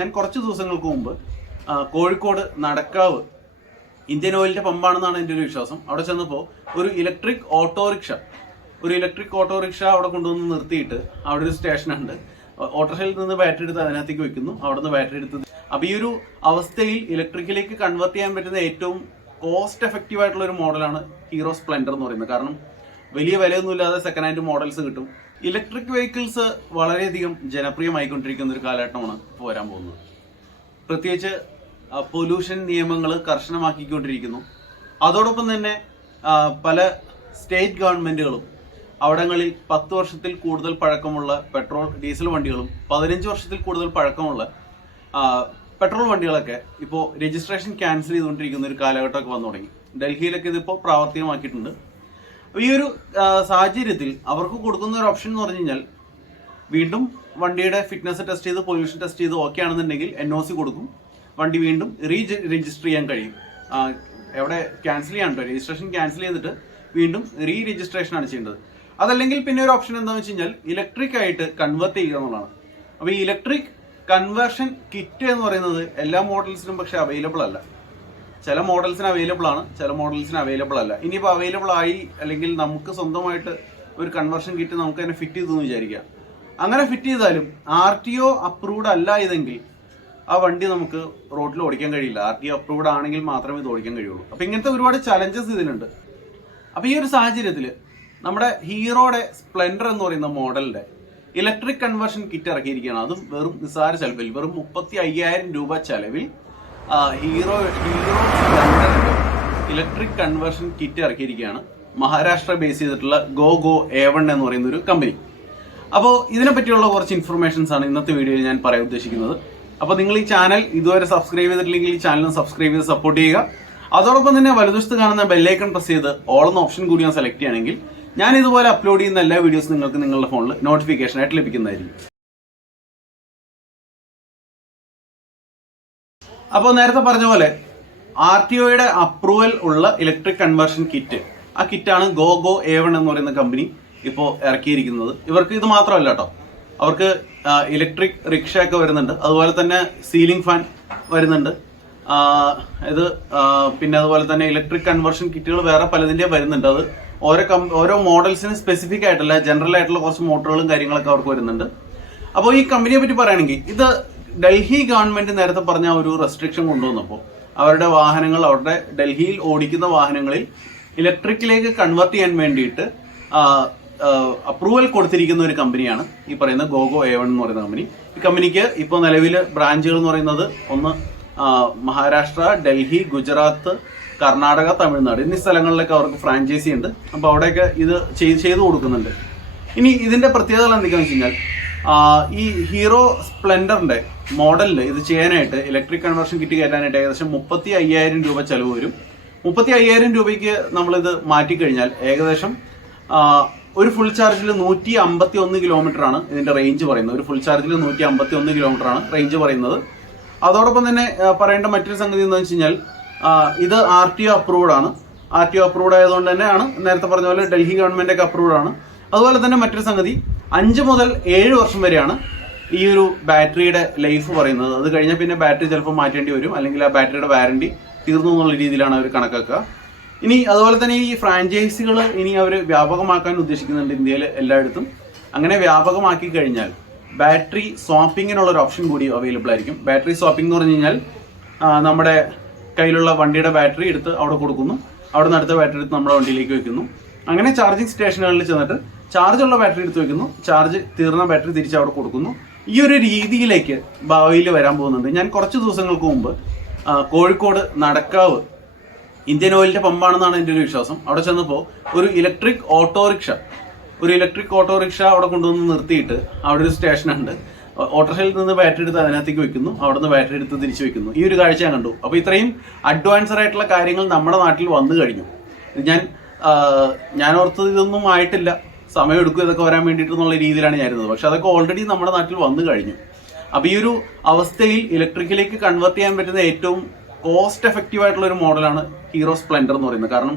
ഞാൻ കുറച്ച് ദിവസങ്ങൾക്ക് മുമ്പ് കോഴിക്കോട് നടക്കാവ് ഇന്ത്യൻ ഓയിലിന്റെ പമ്പാണെന്നാണ് എൻ്റെ ഒരു വിശ്വാസം. അവിടെ ചെന്നപ്പോൾ ഒരു ഇലക്ട്രിക് ഓട്ടോറിക്ഷ അവിടെ കൊണ്ടുവന്ന് നിർത്തിയിട്ട് അവിടെ ഒരു സ്റ്റേഷനുണ്ട്. ഓട്ടോറിക്ഷയിൽ നിന്ന് ബാറ്ററി എടുത്ത് അതിനകത്തേക്ക് വെക്കുന്നു, അവിടെ നിന്ന് ബാറ്ററി എടുത്ത്. അപ്പൊ ഈ ഒരു അവസ്ഥയിൽ ഇലക്ട്രിക്കിലേക്ക് കൺവേർട്ട് ചെയ്യാൻ പറ്റുന്ന ഏറ്റവും കോസ്റ്റ് എഫക്റ്റീവ് ആയിട്ടുള്ള ഒരു മോഡലാണ് ഹീറോ സ്പ്ലെൻഡർ എന്ന് പറയുന്നത്. കാരണം വലിയ വിലയൊന്നുമില്ലാതെ സെക്കൻഡ് ഹാൻഡ് മോഡൽസ് കിട്ടും. ഇലക്ട്രിക് വെഹിക്കിൾസ് വളരെയധികം ജനപ്രിയമായിക്കൊണ്ടിരിക്കുന്ന ഒരു കാലഘട്ടമാണ് ഇപ്പോൾ വരാൻ പോകുന്നത്. പ്രത്യേകിച്ച് പൊല്യൂഷൻ നിയമങ്ങൾ കർശനമാക്കിക്കൊണ്ടിരിക്കുന്നു. അതോടൊപ്പം തന്നെ പല സ്റ്റേറ്റ് ഗവൺമെന്റുകളും അവിടങ്ങളിൽ 10 വർഷത്തിൽ കൂടുതൽ പഴക്കമുള്ള പെട്രോൾ ഡീസൽ വണ്ടികളും 15 വർഷത്തിൽ കൂടുതൽ പഴക്കമുള്ള പെട്രോൾ വണ്ടികളൊക്കെ ഇപ്പോൾ രജിസ്ട്രേഷൻ ക്യാൻസൽ ചെയ്തുകൊണ്ടിരിക്കുന്ന ഒരു കാലഘട്ടമൊക്കെ വന്നു തുടങ്ങി. ഡൽഹിയിലൊക്കെ ഇതിപ്പോൾ പ്രാവർത്തികമാക്കിയിട്ടുണ്ട്. ഈ ഒരു സാഹചര്യത്തിൽ അവർക്ക് കൊടുക്കുന്ന ഒരു ഓപ്ഷൻ എന്ന് പറഞ്ഞു കഴിഞ്ഞാൽ വീണ്ടും വണ്ടിയുടെ ഫിറ്റ്നസ് ടെസ്റ്റ് ചെയ്ത് പൊല്യൂഷൻ ടെസ്റ്റ് ചെയ്ത് ഓക്കെ ആണെന്നുണ്ടെങ്കിൽ NOC കൊടുക്കും. വണ്ടി വീണ്ടും രജിസ്റ്റർ ചെയ്യാൻ കഴിയും. എവിടെ ക്യാൻസൽ ചെയ്യാനുണ്ടോ, രജിസ്ട്രേഷൻ ക്യാൻസൽ ചെയ്തിട്ട് വീണ്ടും രജിസ്ട്രേഷൻ ആണ് ചെയ്യേണ്ടത്. അതല്ലെങ്കിൽ പിന്നെ ഒരു ഓപ്ഷൻ എന്താണെന്ന് വെച്ച് കഴിഞ്ഞാൽ ഇലക്ട്രിക് ആയിട്ട് കൺവേർട്ട് ചെയ്യുക എന്നുള്ളതാണ്. അപ്പോൾ ഈ ഇലക്ട്രിക് കൺവേർഷൻ കിറ്റ് എന്ന് പറയുന്നത് എല്ലാ മോഡൽസിനും പക്ഷെ അവൈലബിൾ അല്ല. ചില മോഡൽസിന് അവൈലബിൾ ആണ്, ചില മോഡൽസിന് അവൈലബിൾ അല്ല. ഇനിയിപ്പോൾ അവൈലബിൾ ആയി അല്ലെങ്കിൽ നമുക്ക് സ്വന്തമായിട്ട് ഒരു കൺവേർഷൻ കിറ്റ് നമുക്ക് തന്നെ ഫിറ്റ് ചെയ്തു എന്ന് വിചാരിക്കുക. അങ്ങനെ ഫിറ്റ് ചെയ്താലും RTO അപ്രൂവ്ഡ് അല്ല ഇതെങ്കിൽ ആ വണ്ടി നമുക്ക് റോഡിൽ ഓടിക്കാൻ കഴിയില്ല. RTO അപ്രൂവ്ഡ് ആണെങ്കിൽ മാത്രമേ ഇത് ഓടിക്കാൻ കഴിയുള്ളൂ. അപ്പം ഇങ്ങനത്തെ ഒരുപാട് ചലഞ്ചസ് ഇതിലുണ്ട്. അപ്പം ഈ ഒരു സാഹചര്യത്തിൽ നമ്മുടെ ഹീറോയുടെ സ്പ്ലെൻഡർ എന്ന് പറയുന്ന മോഡലിന്റെ ഇലക്ട്രിക് കൺവേർഷൻ കിറ്റ് ഇറക്കിയിരിക്കുകയാണ്. അതും വെറും നിസ്സാര ചെലവിൽ, വെറും 35,000 രൂപ ചെലവിൽ ഹീറോ സ്പ്ലെൻഡറിന്റെ ഇലക്ട്രിക് കൺവേർഷൻ കിറ്റ് ഇറക്കിയിരിക്കുകയാണ് മഹാരാഷ്ട്ര ബേസ് ചെയ്തിട്ടുള്ള ഗോ A1 എന്ന് പറയുന്ന ഒരു കമ്പനി. അപ്പോൾ ഇതിനെ പറ്റിയുള്ള കുറച്ച് ഇൻഫർമേഷൻസ് ആണ് ഇന്നത്തെ വീഡിയോയിൽ ഞാൻ പറയാൻ ഉദ്ദേശിക്കുന്നത്. അപ്പോൾ നിങ്ങൾ ഈ ചാനൽ ഇതുവരെ സബ്സ്ക്രൈബ് ചെയ്തിട്ടില്ലെങ്കിൽ ഈ ചാനൽ സബ്സ്ക്രൈബ് ചെയ്ത് സപ്പോർട്ട് ചെയ്യുക. അതോടൊപ്പം തന്നെ വലതുവശത്ത് കാണുന്ന ബെല്ലൈക്കൺ പ്രസ് ചെയ്ത് ഓൾ എന്ന ഓപ്ഷൻ കൂടി ഞാൻ സെലക്ട് ചെയ്യുകയാണെങ്കിൽ ഞാൻ ഇതുപോലെ അപ്ലോഡ് ചെയ്യുന്ന എല്ലാ വീഡിയോസും നിങ്ങൾക്ക് നിങ്ങളുടെ ഫോണിൽ നോട്ടിഫിക്കേഷൻ ആയിട്ട് ലഭിക്കുന്നതായിരിക്കും. അപ്പോൾ നേരത്തെ പറഞ്ഞ പോലെ RTOയുടെ അപ്രൂവൽ ഉള്ള ഇലക്ട്രിക് കൺവേർഷൻ കിറ്റ്, ആ കിറ്റാണ് ഗോ A1 എന്ന് പറയുന്ന കമ്പനി ഇപ്പോൾ ഇറക്കിയിരിക്കുന്നത്. ഇവർക്ക് ഇത് മാത്രമല്ല കേട്ടോ, അവർക്ക് ഇലക്ട്രിക് റിക്ഷ ഒക്കെ വരുന്നുണ്ട്. അതുപോലെ തന്നെ സീലിംഗ് ഫാൻ വരുന്നുണ്ട്. ഇത് പിന്നെ അതുപോലെ തന്നെ ഇലക്ട്രിക് കൺവേർഷൻ കിറ്റുകൾ വേറെ പലതിൻ്റെയും വരുന്നുണ്ട്. അത് ഓരോ മോഡൽസിന് സ്പെസിഫിക് ആയിട്ടല്ല, ജനറൽ ആയിട്ടുള്ള കുറച്ച് മോട്ടറുകളും കാര്യങ്ങളൊക്കെ അവർക്ക് വരുന്നുണ്ട്. അപ്പോൾ ഈ കമ്പനിയെ പറ്റി പറയുകയാണെങ്കിൽ ഇത് ഡൽഹി ഗവൺമെന്റ് നേരത്തെ പറഞ്ഞ ഒരു റെസ്ട്രിക്ഷൻ കൊണ്ടുവന്നപ്പോൾ അവരുടെ വാഹനങ്ങൾ, അവരുടെ ഡൽഹിയിൽ ഓടിക്കുന്ന വാഹനങ്ങളിൽ ഇലക്ട്രിക്കിലേക്ക് കൺവേർട്ട് ചെയ്യാൻ വേണ്ടിയിട്ട് അപ്രൂവൽ കൊടുത്തിരിക്കുന്ന ഒരു കമ്പനിയാണ് ഈ പറയുന്ന ഗോ A1 എന്ന് പറയുന്ന കമ്പനി. ഈ കമ്പനിക്ക് ഇപ്പോൾ നിലവിൽ ബ്രാഞ്ചുകൾ എന്ന് പറയുന്നത് ഒന്ന് മഹാരാഷ്ട്ര, ഡൽഹി, ഗുജറാത്ത്, കർണാടക, തമിഴ്നാട് എന്നീ സ്ഥലങ്ങളിലൊക്കെ അവർക്ക് ഫ്രാഞ്ചൈസി ഉണ്ട്. അപ്പോൾ അവിടെയൊക്കെ ഇത് ചെയ്തു കൊടുക്കുന്നുണ്ട്. ഇനി ഇതിന്റെ പ്രത്യേകതകൾ എന്തൊക്കെയാണെന്ന് വെച്ച് കഴിഞ്ഞാൽ ഈ ഹീറോ സ്പ്ലെൻഡറിന്റെ മോഡലിൽ ഇത് ചെയ്യാനായിട്ട് ഇലക്ട്രിക് കൺവേർഷൻ കിറ്റ് കയറ്റാനായിട്ട് ഏകദേശം 35,000 രൂപ ചെലവ് വരും. 35,000 രൂപയ്ക്ക് നമ്മളിത് മാറ്റിക്കഴിഞ്ഞാൽ ഏകദേശം ഒരു ഫുൾ ചാർജിൽ 151 കിലോമീറ്റർ ആണ് ഇതിന്റെ റേഞ്ച് പറയുന്നത്. ഒരു ഫുൾ ചാർജിൽ 151 കിലോമീറ്റർ ആണ് റേഞ്ച് പറയുന്നത്. അതോടൊപ്പം തന്നെ പറയേണ്ട മറ്റൊരു സംഗതി എന്താണെന്ന് വെച്ച് കഴിഞ്ഞാൽ ഇത് RTO അപ്രൂവ്ഡ് ആണ്. RTO അപ്രൂവ്ഡ് ആയതുകൊണ്ട് തന്നെയാണ് നേരത്തെ പറഞ്ഞ പോലെ ഡൽഹി ഗവൺമെന്റ് ഒക്കെ അപ്രൂവ്ഡ് ആണ്. അതുപോലെ തന്നെ മറ്റൊരു സംഗതി 5 മുതൽ 7 വർഷം വരെയാണ് ഈ ഒരു ബാറ്ററിയുടെ ലൈഫ് പറയുന്നത്. അത് കഴിഞ്ഞാൽ പിന്നെ ബാറ്ററി ചിലപ്പോൾ മാറ്റേണ്ടി വരും, അല്ലെങ്കിൽ ആ ബാറ്ററിയുടെ വാറണ്ടി തീർന്നു എന്നുള്ള രീതിയിലാണ് അവർ കണക്കാക്കുക. ഇനി അതുപോലെ തന്നെ ഈ ഫ്രാഞ്ചൈസികൾ ഇനി അവർ വ്യാപകമാക്കാൻ ഉദ്ദേശിക്കുന്നുണ്ട് ഇന്ത്യയിൽ എല്ലായിടത്തും. അങ്ങനെ വ്യാപകമാക്കി കഴിഞ്ഞാൽ ബാറ്ററി സ്വാപ്പിങ്ങിനുള്ള ഒരു ഓപ്ഷൻ കൂടി അവൈലബിൾ ആയിരിക്കും. ബാറ്ററി സ്വാപ്പിംഗ് എന്ന് പറഞ്ഞു കഴിഞ്ഞാൽ നമ്മുടെ കയ്യിലുള്ള വണ്ടിയുടെ ബാറ്ററി എടുത്ത് അവിടെ കൊടുക്കുന്നു, അവിടെ നിന്ന് അടുത്ത ബാറ്ററി എടുത്ത് നമ്മുടെ വണ്ടിയിലേക്ക് വെക്കുന്നു. അങ്ങനെ ചാർജിങ് സ്റ്റേഷനുകളിൽ ചെന്നിട്ട് ചാർജുള്ള ബാറ്ററി എടുത്ത് വെക്കുന്നു, ചാർജ് തീർന്ന ബാറ്ററി തിരിച്ച് അവിടെ കൊടുക്കുന്നു. ഈ ഒരു രീതിയിലേക്ക് ഭാവിയിൽ വരാൻ പോകുന്നുണ്ട്. ഞാൻ കുറച്ച് ദിവസങ്ങൾക്ക് മുമ്പ് കോഴിക്കോട് നടക്കാവ് ഇന്ത്യൻ ഓയിലിന്റെ പമ്പാണെന്നാണ് എൻ്റെ ഒരു വിശ്വാസം. അവിടെ ചെന്നപ്പോൾ ഒരു ഇലക്ട്രിക് ഓട്ടോറിക്ഷ അവിടെ കൊണ്ടുവന്ന് നിർത്തിയിട്ട് അവിടെ ഒരു സ്റ്റേഷനുണ്ട്. ഓട്ടോറിക്ഷയിൽ നിന്ന് ബാറ്ററി എടുത്ത് അതിനകത്തേക്ക് വെക്കുന്നു, അവിടെ നിന്ന് ബാറ്ററി എടുത്ത് തിരിച്ചു വെക്കുന്നു. ഈ ഒരു കാഴ്ച ഞാൻ കണ്ടു. അപ്പോൾ ഇത്രയും അഡ്വാൻസ്ഡ് ആയിട്ടുള്ള കാര്യങ്ങൾ നമ്മുടെ നാട്ടിൽ വന്നു കഴിഞ്ഞു. ഞാൻ ഓർത്തത് ഇതൊന്നും ആയിട്ടില്ല, സമയമെടുക്കും ഇതൊക്കെ വരാൻ വേണ്ടിയിട്ട് എന്നുള്ള രീതിയിലാണ് ഞാൻ ഇരുന്നത്. പക്ഷെ അതൊക്കെ ഓൾറെഡി നമ്മുടെ നാട്ടിൽ വന്നു കഴിഞ്ഞു. അപ്പോൾ ഈ ഒരു അവസ്ഥയിൽ ഇലക്ട്രിക്കിലേക്ക് കൺവേർട്ട് ചെയ്യാൻ പറ്റുന്ന ഏറ്റവും കോസ്റ്റ് എഫക്റ്റീവ് ആയിട്ടുള്ള ഒരു മോഡലാണ് ഹീറോ സ്പ്ലെൻഡർ എന്ന് പറയുന്നത്. കാരണം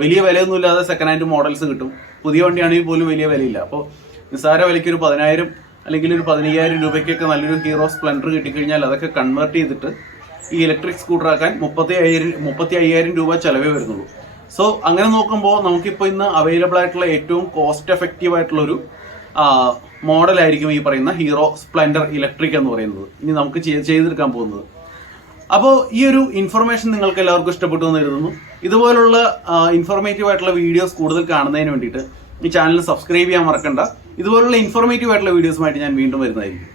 വലിയ വിലയൊന്നും ഇല്ലാതെ സെക്കൻഡ് ഹാൻഡ് മോഡൽസ് കിട്ടും. പുതിയ വണ്ടിയാണെങ്കിൽ പോലും വലിയ വിലയില്ല. അപ്പോൾ നിസ്സാര വിലയ്ക്ക് ഒരു 10,000 അല്ലെങ്കിൽ ഒരു 15,000 രൂപയ്ക്കൊക്കെ നല്ലൊരു ഹീറോ സ്പ്ലെൻഡർ കിട്ടിക്കഴിഞ്ഞാൽ അതൊക്കെ കൺവേർട്ട് ചെയ്തിട്ട് ഈ ഇലക്ട്രിക് സ്കൂട്ടർ ആക്കാൻ 35,000 രൂപ ചിലവേ വരുന്നുള്ളൂ. സോ അങ്ങനെ നോക്കുമ്പോൾ നമുക്കിപ്പോൾ ഇന്ന് അവൈലബിൾ ആയിട്ടുള്ള ഏറ്റവും കോസ്റ്റ് എഫക്റ്റീവ് ആയിട്ടുള്ളൊരു മോഡലായിരിക്കും ഈ പറയുന്ന ഹീറോ സ്പ്ലെൻഡർ ഇലക്ട്രിക് എന്ന് പറയുന്നത് ഇനി നമുക്ക് ചെയ്തെടുക്കാൻ പോകുന്നത്. അപ്പോൾ ഈ ഒരു ഇൻഫർമേഷൻ നിങ്ങൾക്ക് എല്ലാവർക്കും ഇഷ്ടപ്പെട്ടു എന്ന് കരുതുന്നു. ഇതുപോലുള്ള ഇൻഫോർമേറ്റീവ് ആയിട്ടുള്ള വീഡിയോസ് കൂടുതൽ കാണുന്നതിന് വേണ്ടിയിട്ട് ഈ ചാനൽ സബ്സ്ക്രൈബ് ചെയ്യാൻ മറക്കണ്ട. ഇതുപോലുള്ള ഇൻഫോർമേറ്റീവ് ആയിട്ടുള്ള വീഡിയോസുമായിട്ട് ഞാൻ വീണ്ടും വരുന്നതായിരിക്കും.